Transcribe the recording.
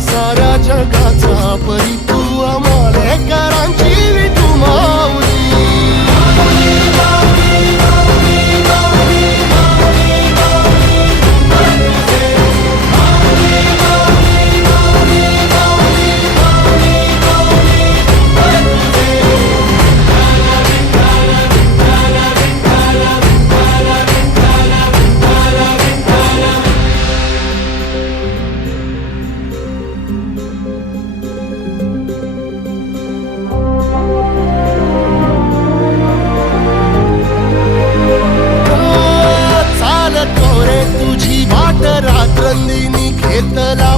सारा जगाचा परिता రాత్రల్లి నీకేతలా